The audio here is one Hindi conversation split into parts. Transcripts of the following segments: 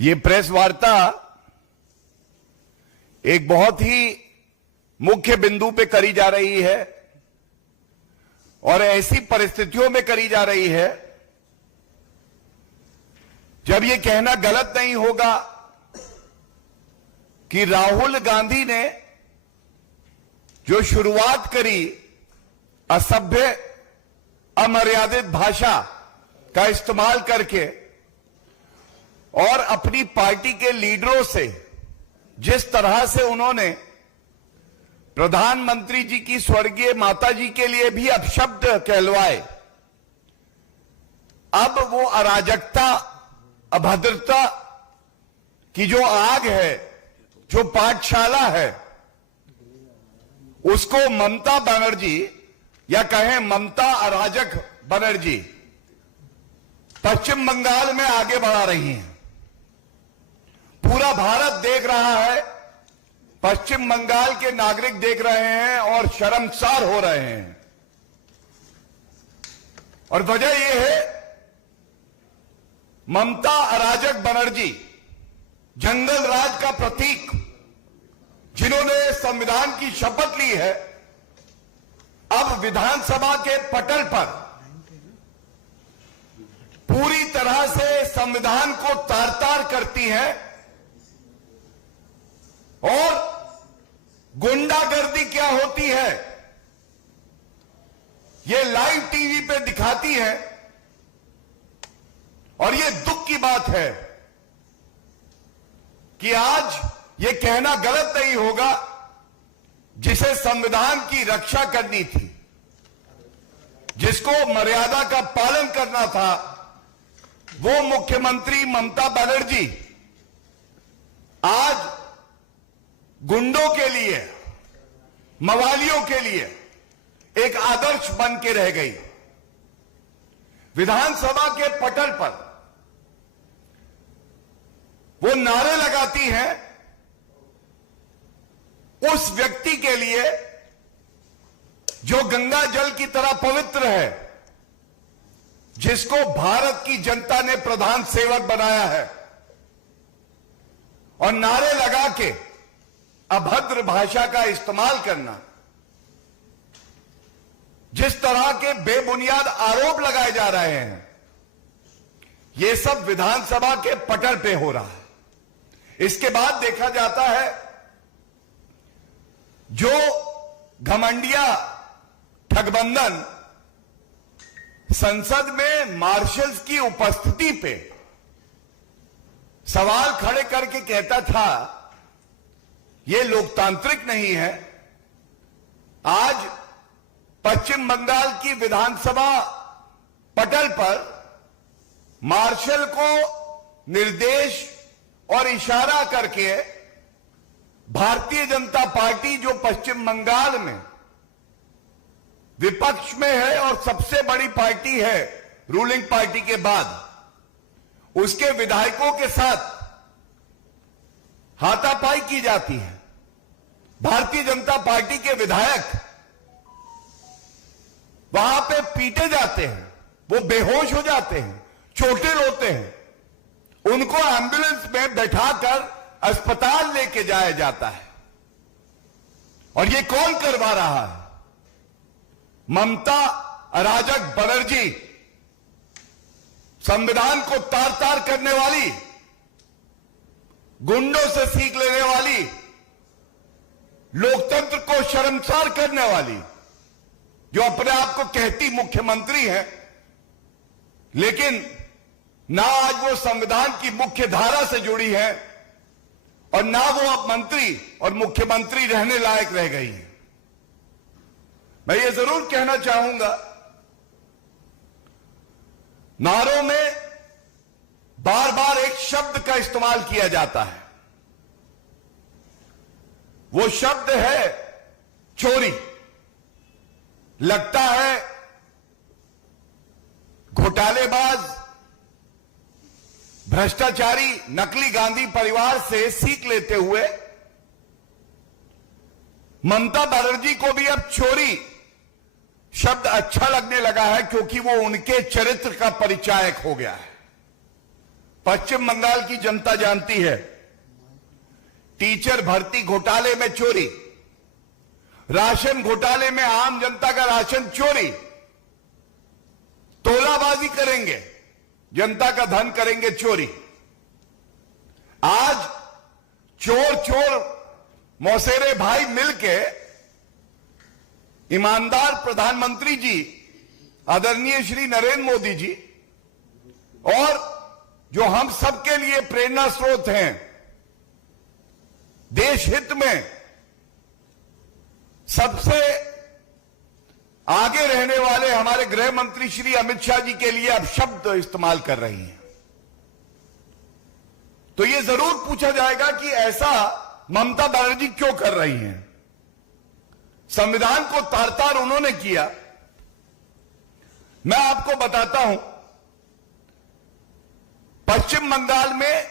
ये प्रेस वार्ता एक बहुत ही मुख्य बिंदु पे करी जा रही है और ऐसी परिस्थितियों में करी जा रही है जब ये कहना गलत नहीं होगा कि राहुल गांधी ने जो शुरुआत करी असभ्य अमर्यादित भाषा का इस्तेमाल करके और अपनी पार्टी के लीडरों से जिस तरह से उन्होंने प्रधानमंत्री जी की स्वर्गीय माता जी के लिए भी अपशब्द कहलवाए, अब वो अराजकता अभद्रता की जो आग है, जो पाठशाला है, उसको ममता बनर्जी या कहें ममता अराजक बनर्जी पश्चिम बंगाल में आगे बढ़ा रही हैं। पूरा भारत देख रहा है, पश्चिम बंगाल के नागरिक देख रहे हैं और शर्मसार हो रहे हैं। और वजह यह है, ममता अराजक बनर्जी जंगल राज का प्रतीक, जिन्होंने संविधान की शपथ ली है, अब विधानसभा के पटल पर पूरी तरह से संविधान को तार-तार करती है और गुंडागर्दी क्या होती है ये लाइव टीवी पे दिखाती है। और ये दुख की बात है कि आज ये कहना गलत नहीं होगा, जिसे संविधान की रक्षा करनी थी, जिसको मर्यादा का पालन करना था, वो मुख्यमंत्री ममता बनर्जी आज गुंडों के लिए, मवालियों के लिए एक आदर्श बन के रह गई। विधानसभा के पटल पर वो नारे लगाती हैं उस व्यक्ति के लिए जो गंगा जल की तरह पवित्र है, जिसको भारत की जनता ने प्रधान सेवक बनाया है, और नारे लगा के अभद्र भाषा का इस्तेमाल करना, जिस तरह के बेबुनियाद आरोप लगाए जा रहे हैं, ये सब विधानसभा के पटल पे हो रहा है। इसके बाद देखा जाता है जो घमंडिया ठगबंधन संसद में मार्शल्स की उपस्थिति पे सवाल खड़े करके कहता था ये लोकतांत्रिक नहीं है। आज पश्चिम बंगाल की विधानसभा पटल पर मार्शल को निर्देश और इशारा करके भारतीय जनता पार्टी, जो पश्चिम बंगाल में विपक्ष में है और सबसे बड़ी पार्टी है रूलिंग पार्टी के बाद, उसके विधायकों के साथ हाथापाई की जाती है। भारतीय जनता पार्टी के विधायक वहां पे पीटे जाते हैं, वो बेहोश हो जाते हैं, चोटिल होते हैं, उनको एम्बुलेंस में बैठाकर अस्पताल लेके जाया जाता है। और ये कौन करवा रहा है? ममता अराजक बनर्जी, संविधान को तार-तार करने वाली, गुंडों से सीख लेने वाली, लोकतंत्र को शर्मसार करने वाली, जो अपने आप को कहती मुख्यमंत्री है, लेकिन ना आज वो संविधान की मुख्य धारा से जुड़ी है और ना वो अब मंत्री और मुख्यमंत्री रहने लायक रह गई है। मैं ये जरूर कहना चाहूंगा, नारों में बार बार एक शब्द का इस्तेमाल किया जाता है, वो शब्द है चोरी। लगता है घोटालेबाज, भ्रष्टाचारी, नकली गांधी परिवार से सीख लेते हुए ममता बनर्जी को भी अब चोरी शब्द अच्छा लगने लगा है, क्योंकि वो उनके चरित्र का परिचायक हो गया है। पश्चिम बंगाल की जनता जानती है, टीचर भर्ती घोटाले में चोरी, राशन घोटाले में आम जनता का राशन चोरी, तोलाबाजी करेंगे, जनता का धन करेंगे चोरी। आज चोर चोर मौसेरे भाई मिलके ईमानदार प्रधानमंत्री जी आदरणीय श्री नरेंद्र मोदी जी और जो हम सबके लिए प्रेरणा स्रोत हैं, देश हित में सबसे आगे रहने वाले हमारे गृह मंत्री श्री अमित शाह जी के लिए अब शब्द इस्तेमाल कर रही हैं। तो यह जरूर पूछा जाएगा कि ऐसा ममता बनर्जी क्यों कर रही हैं। संविधान को तार तार उन्होंने किया। मैं आपको बताता हूं, पश्चिम बंगाल में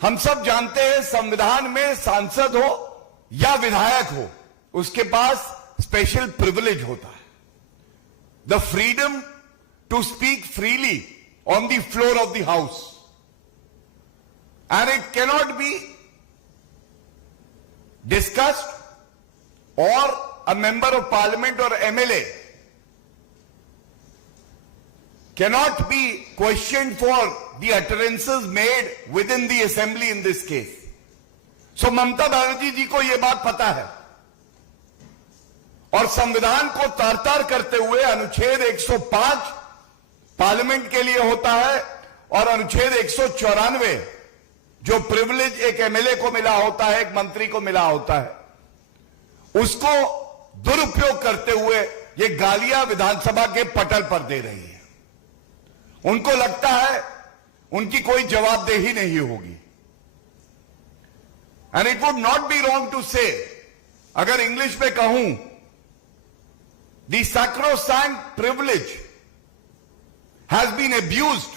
हम सब जानते हैं, संविधान में सांसद हो या विधायक हो, उसके पास स्पेशल प्रिविलेज होता है, the freedom to speak freely on the floor of the house, and it cannot be discussed or a member of parliament or MLA cannot be questioned for the utterances made within the assembly in this case. So Mamata Banerjee जी को यह बात पता है और संविधान को तार तार करते हुए अनुच्छेद 105 पार्लियामेंट के लिए होता है और अनुच्छेद 194 जो प्रिविलेज एक एमएलए को मिला होता है, एक मंत्री को मिला होता है, उसको दुरुपयोग करते हुए ये गालियां विधानसभा के पटल पर दे रही है। उनको लगता है उनकी कोई जवाबदेही नहीं होगी। And it would not be wrong to say, अगर इंग्लिश में कहूं, the sacrosanct privilege has been abused,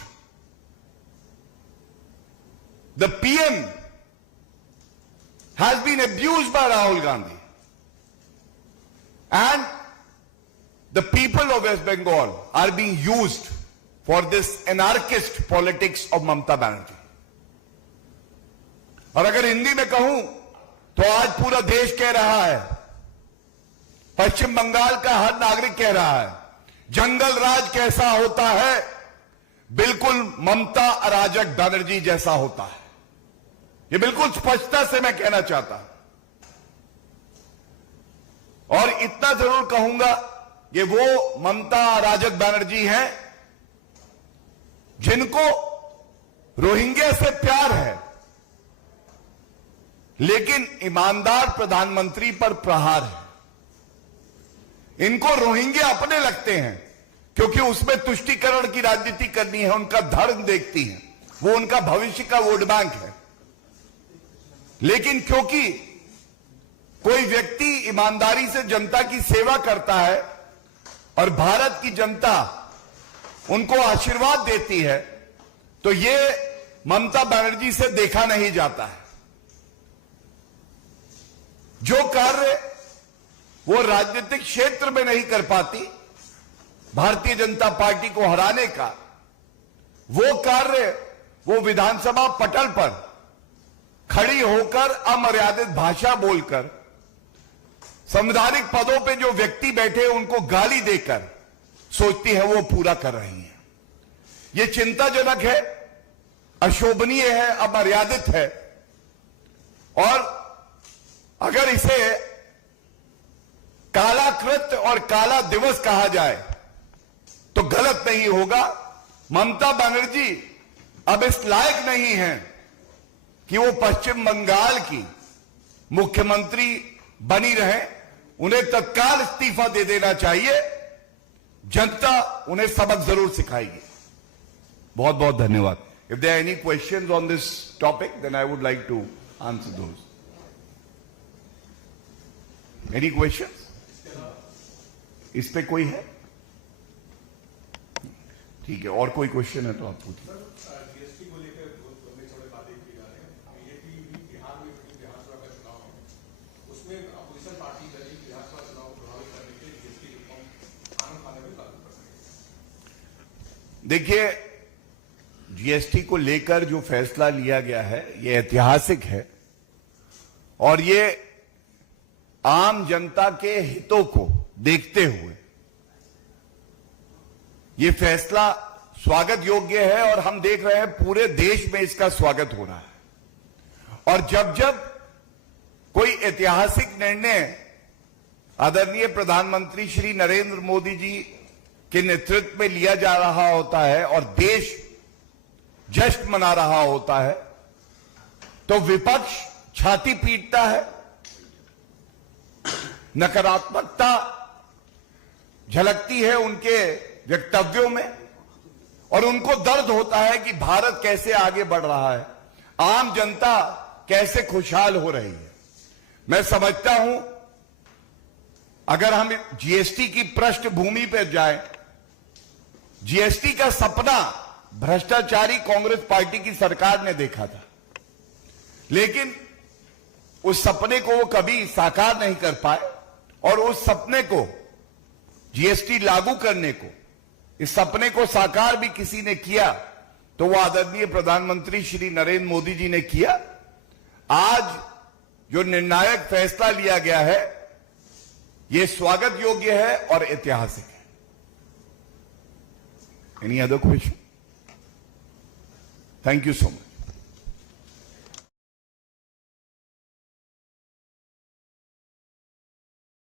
the PM has been abused by Rahul Gandhi, and the people of West Bengal are being used for this anarchist politics of Mamata Banerjee. और अगर हिंदी में कहूं तो आज पूरा देश कह रहा है, पश्चिम बंगाल का हर नागरिक कह रहा है, जंगल राज कैसा होता है, बिल्कुल ममता अराजक बनर्जी जैसा होता है। यह बिल्कुल स्पष्टता से मैं कहना चाहता हूं और इतना जरूर कहूंगा, ये वो ममता अराजक बनर्जी हैं जिनको रोहिंग्या से प्यार है, लेकिन ईमानदार प्रधानमंत्री पर प्रहार है। इनको रोहिंग्या अपने लगते हैं क्योंकि उसमें तुष्टीकरण की राजनीति करनी है, उनका धर्म देखती है, वो उनका भविष्य का वोट बैंक है। लेकिन क्योंकि कोई व्यक्ति ईमानदारी से जनता की सेवा करता है और भारत की जनता उनको आशीर्वाद देती है, तो ये ममता बनर्जी से देखा नहीं जाता है। जो कार्य वो राजनीतिक क्षेत्र में नहीं कर पाती भारतीय जनता पार्टी को हराने का, वो कार्य वो विधानसभा पटल पर खड़ी होकर अमर्यादित भाषा बोलकर, संवैधानिक पदों पे जो व्यक्ति बैठे उनको गाली देकर सोचती है वो पूरा कर रही है। ये चिंताजनक है, अशोभनीय है, अमर्यादित है। और अगर इसे काला कृत्य और काला दिवस कहा जाए तो गलत नहीं होगा। ममता बनर्जी अब इस लायक नहीं है कि वो पश्चिम बंगाल की मुख्यमंत्री बनी रहे, उन्हें तत्काल इस्तीफा दे देना चाहिए। जनता उन्हें सबक जरूर सिखाएगी। बहुत बहुत धन्यवाद। If there are any questions on this topic then I would like to answer those. Any questions? इस पे कोई है? ठीक है, और कोई क्वेश्चन है तो आप पूछिए। जीएसटी को लेकर थोड़े बातें की जा रहे हैं। बीजेपी बिहार में विधानसभा का चुनाव है, उसमें अपोजिशन पार्टी दल विधानसभा चुनाव को प्रभावित करने के लिए जीएसटी रिफॉर्म कानून खाने में लागू कर रही है। देखिए, जीएसटी को लेकर जो फैसला लिया गया है ये ऐतिहासिक है और ये आम जनता के हितों को देखते हुए ये फैसला स्वागत योग्य है और हम देख रहे हैं पूरे देश में इसका स्वागत हो रहा है। और जब जब कोई ऐतिहासिक निर्णय आदरणीय प्रधानमंत्री श्री नरेंद्र मोदी जी के नेतृत्व में लिया जा रहा होता है और देश जश्न मना रहा होता है तो विपक्ष छाती पीटता है, नकारात्मकता झलकती है उनके वक्तव्यों में और उनको दर्द होता है कि भारत कैसे आगे बढ़ रहा है, आम जनता कैसे खुशहाल हो रही है। मैं समझता हूं अगर हम जीएसटी की पृष्ठभूमि पर जाएं, जीएसटी का सपना भ्रष्टाचारी कांग्रेस पार्टी की सरकार ने देखा था, लेकिन उस सपने को वो कभी साकार नहीं कर पाए और उस सपने को जीएसटी लागू करने को, इस सपने को साकार भी किसी ने किया तो वो आदरणीय प्रधानमंत्री श्री नरेंद्र मोदी जी ने किया। आज जो निर्णायक फैसला लिया गया है ये स्वागत योग्य है और ऐतिहासिक है। Any other question? Thank you so much.